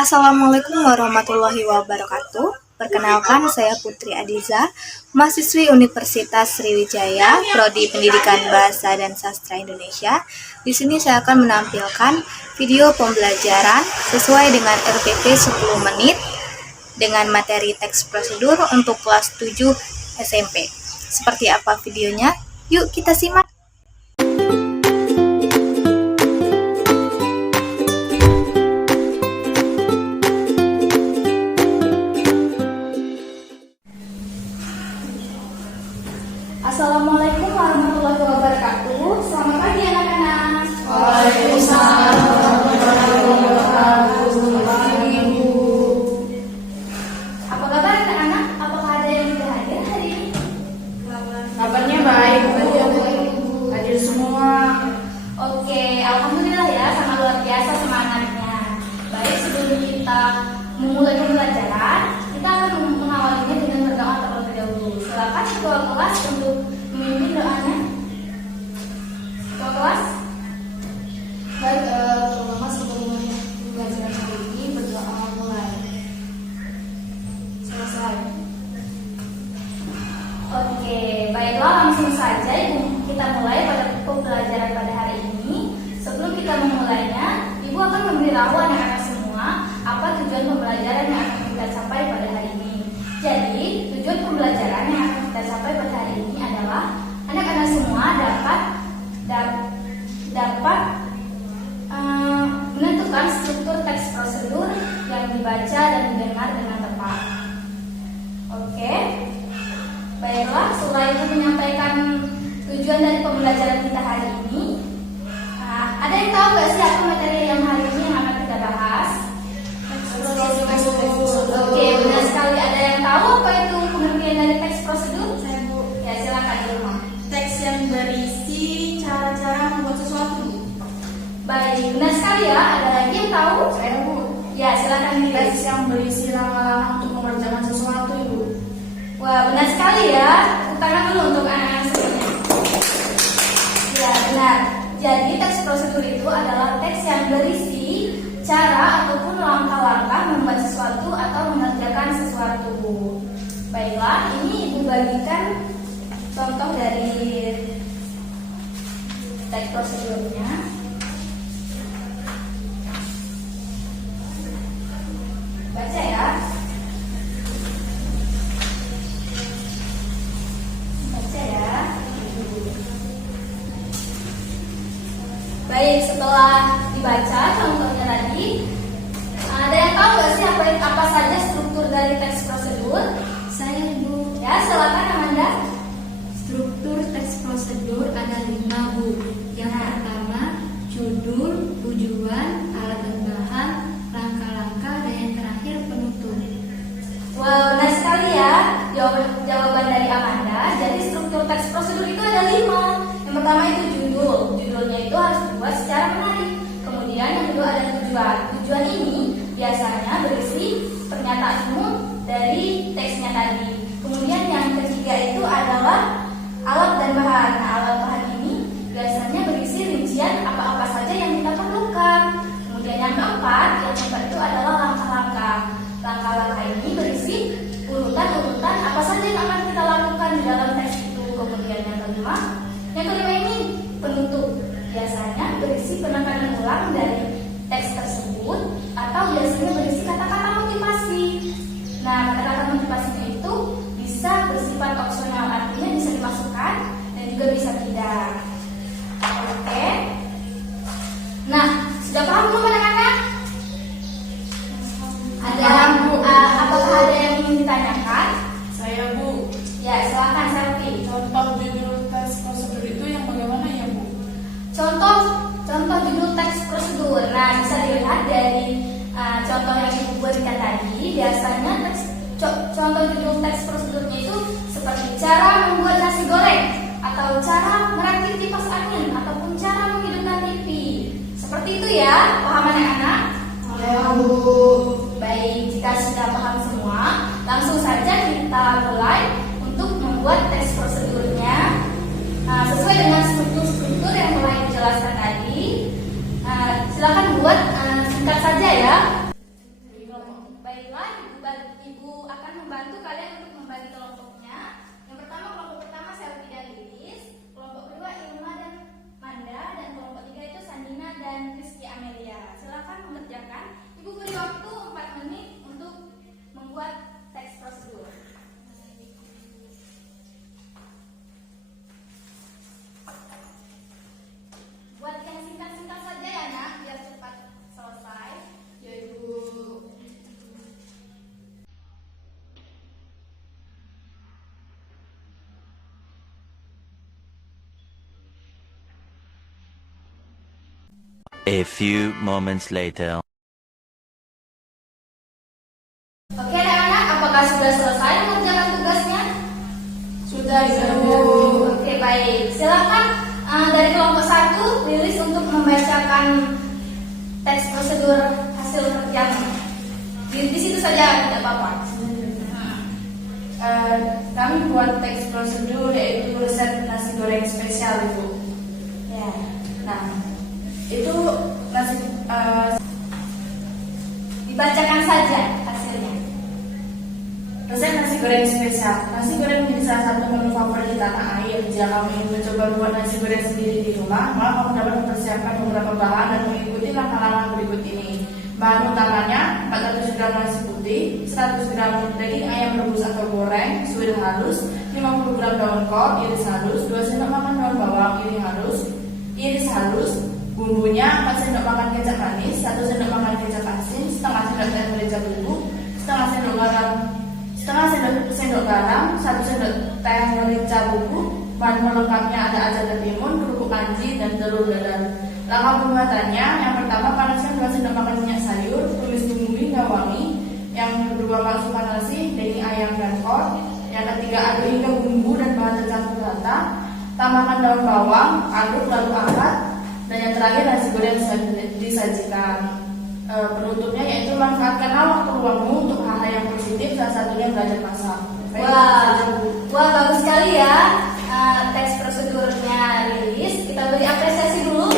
Assalamualaikum warahmatullahi wabarakatuh. Perkenalkan, saya Putri Adiza, mahasiswi Universitas Sriwijaya, Prodi Pendidikan Bahasa dan Sastra Indonesia. Di sini saya akan menampilkan video pembelajaran sesuai dengan RPP 10 menit dengan materi teks prosedur untuk kelas 7 SMP. Seperti apa videonya? Yuk kita simak. Assalamualaikum warahmatullahi wabarakatuh. Selamat pagi anak-anak. Waalaikumsalam warahmatullahi wabarakatuh. Selamat pagi, Ibu. Apa kabar anak-anak? Apakah ada yang sudah hadir hari ini? Kabarnya baik, Bu. Hadir semua. Oke, alhamdulillah ya, sangat luar biasa semangatnya. Baik, sebelum kita memulai pembelajaran, kita akan mengawalinya dengan berdoa terlebih dahulu. Silakan ketua kelas untuk memimpin doanya. Ketua kelas. Baik, terutama sebelum pembelajaran hari ini berdoa mulai. Selesai. Oke, baiklah, langsung saja kita mulai pada pembelajaran pada hari ini. Sebelum kita memulainya, Ibu akan memberitahu anak-anak semua apa tujuan pembelajaran yang akan kita capai pada hari ini. Jadi, tujuan pembelajaran yang akan kita capai pada hari ini adalah anak-anak semua dapat menentukan struktur teks prosedur yang dibaca dan didengar dengan tepat. Oke. Baiklah, setelah itu menyampaikan tujuan dari pembelajaran kita hari ini. Ada yang tahu nggak sih apa materi yang hari ini yang akan kita bahas? Oke, benar sekali. Ada yang tahu apa itu pengertian dari teks prosedur? Saya, Bu. Ya, silakan Ilma. Teks yang berisi cara-cara membuat sesuatu, Bu. Baik, benar sekali ya. Ada lagi yang tahu? Saya, Bu. Ya, silakan Ibu. Teks yang berisi langkah-langkah untuk mengerjakan sesuatu, Ibu. Wah, benar sekali ya. Tepuk tangan dulu untuk anak-anak semuanya. Ya, benar. Jadi teks prosedur itu adalah teks yang berisi cara ataupun langkah-langkah membuat sesuatu atau mengerjakan sesuatu. Baiklah, ini Ibu bagikan contoh dari teks prosedurnya. Baca ya. Baca ya. Baik, setelah dibaca contohnya tadi, ada yang tahu nggak sih apa saja struktur dari teks prosedur? Saya, Bu. Ya, silakan Amanda. Struktur teks prosedur ada 5, Bu. Yang pertama, judul, tujuan, alat dan bahan, langkah-langkah, dan yang terakhir penutup. Wow, benar sekali ya jawaban dari Amanda. Jadi struktur teks prosedur itu ada 5. Yang pertama itu judul. Judulnya itu harus dibuat secara menarik. Kemudian yang kedua ada tujuan. Tujuan ini biasanya berisi pernyataan umum dari teksnya tadi. Kemudian yang ketiga itu adalah alat dan bahan. Nah, alat bahan ini biasanya berisi rincian apa-apa saja yang kita perlukan. Kemudian yang keempat itu adalah langkah-langkah. Langkah-langkah ini berisi urutan-urutan apa saja yang akan kita lakukan di dalam teks itu. Kemudian yang kelima ini penutup. Biasanya berisi penekanan ulang dari teks tersebut atau biasanya berisi kata-kata motivasi. Nah, kata-kata motivasinya itu bisa bersifat opsional, artinya bisa dimasukkan dan juga bisa tidak. Oke. Nah, sudah paham belum anak-anak? Apakah ada yang ingin ditanyakan? Saya, Bu. Ya, silakan Selvi. Contoh judul teks prosedur itu yang bagaimana ya, Bu? Contoh judul teks prosedur. Nah, bisa dilihat dari contoh yang Ibu berikan tadi. Biasanya contoh judul teks prosedurnya itu seperti cara membuat nasi goreng, atau cara merakit kipas angin, ataupun cara menghidupkan TV. Seperti itu ya, paham anak-anak? Ya, Bu. Baik, jika sudah paham semua, langsung saja kita mulai untuk membuat teks prosedurnya sesuai dengan struktur-struktur yang telah dijelaskan tadi. Silakan buat singkat saja ya. A few moments later. Oke anak-anak, apakah sudah selesai mengerjakan tugasnya? Sudah, Ibu. Oke, baik. Silakan dari kelompok 1 Lilis untuk membacakan teks prosedur hasil kerjanya. Di situ saja, tidak apa-apa. Kami buat teks prosedur yaitu resep nasi goreng spesial, Ibu. Ya. Nah, itu nasi Dibacakan saja hasilnya. resep nasi goreng spesial. Nasi goreng menjadi salah satu menu favorit di tanah air. Jika kamu ingin mencoba buat nasi goreng sendiri di rumah, maka kamu dapat mempersiapkan beberapa bahan dan mengikuti langkah-langkah berikut ini. Bahan utamanya 400 gram nasi putih, 100 gram daging ayam rebus atau goreng, suwir halus, 50 gram daun kol iris halus, 2 sendok makan daun bawang iris halus, bumbunya 4 sendok makan kecap manis, 1 sendok makan kecap asin, setengah sendok teh merica bubuk, setengah sendok garam, 1 sendok teh merica bubuk. Bahan pelengkapnya ada acar timun, kerupuk kanji, dan telur dadar. Langkah pembuatannya, yang pertama panaskan 2 sendok makan minyak sayur, tumis bumbu hingga wangi. Yang kedua masukkan nasi, daging ayam dan kol. Yang ketiga aduk hingga bumbu dan bahan tercampur rata. Tambahkan daun bawang, aduk lalu angkat. Dan yang terakhir nasi goreng disajikan. Penutupnya yaitu manfaatkan waktu luangmu untuk hal-hal yang positif, salah satunya belajar masak. Wah, bagus sekali ya teks prosedurnya Lilis. Kita beri apresiasi dulu.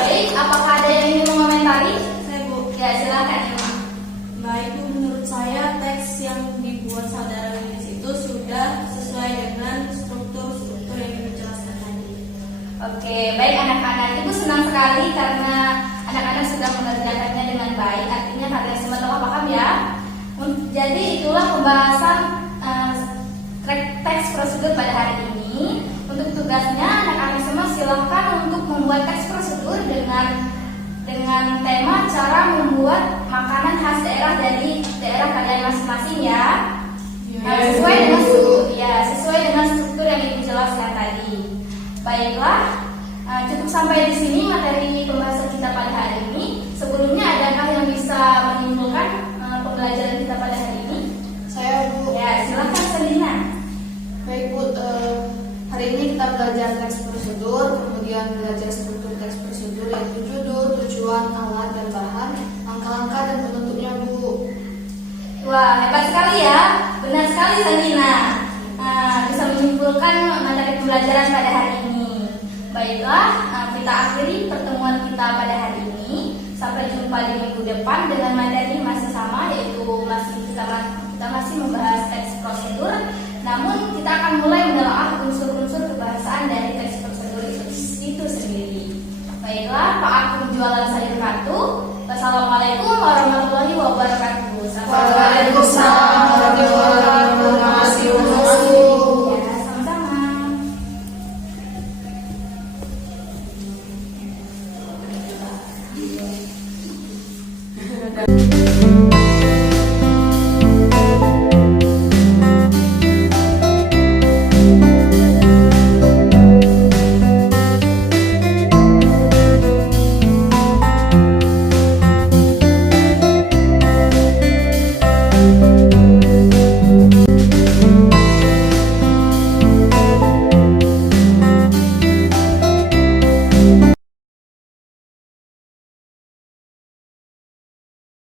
Baik, apakah ada yang ingin mengomentari? Saya, Bu. Ya, silakan Ima. Baik, Bu, menurut saya teks yang dibuat saudara Lilis itu sudah sesuai dengan struktur yang dijelaskan tadi. Oke, baik anak-anak. Ibu senang sekali karena anak-anak sudah mengerjakannya dengan baik. Artinya kalian semua telah paham ya. Jadi itulah pembahasan teks prosedur pada hari ini. Untuk tugasnya anak-anak semua silahkan untuk membuat teks prosedur dengan tema cara membuat makanan khas daerah dari daerah kalian masing-masing ya. Sesuai dengan struktur yang Ibu jelaskan tadi. Baiklah, cukup sampai di sini materi pembahasan kita pada hari ini. Sebelumnya adakah yang bisa menyimpulkan pembelajaran kita pada hari ini? Saya, Bu. Ya, silakan Selina. Baik, Bu, hari ini kita belajar teks prosedur, kemudian belajar struktur teks prosedur yaitu judul, tujuan, alat, dan bahan, langkah-langkah dan penutupnya, Bu. Wah, hebat sekali ya. Benar sekali Selina. Bisa menyimpulkan materi pembelajaran pada hari ini. Baiklah, kita akhiri pertemuan kita pada hari ini. Sampai jumpa di minggu depan dengan materi masih sama, yaitu kita masih membahas teks prosedur. Namun kita akan mulai menelaah unsur-unsur kebahasaan dari teks prosedur itu sendiri. Baiklah, Pak Agung jualan sayur kartu.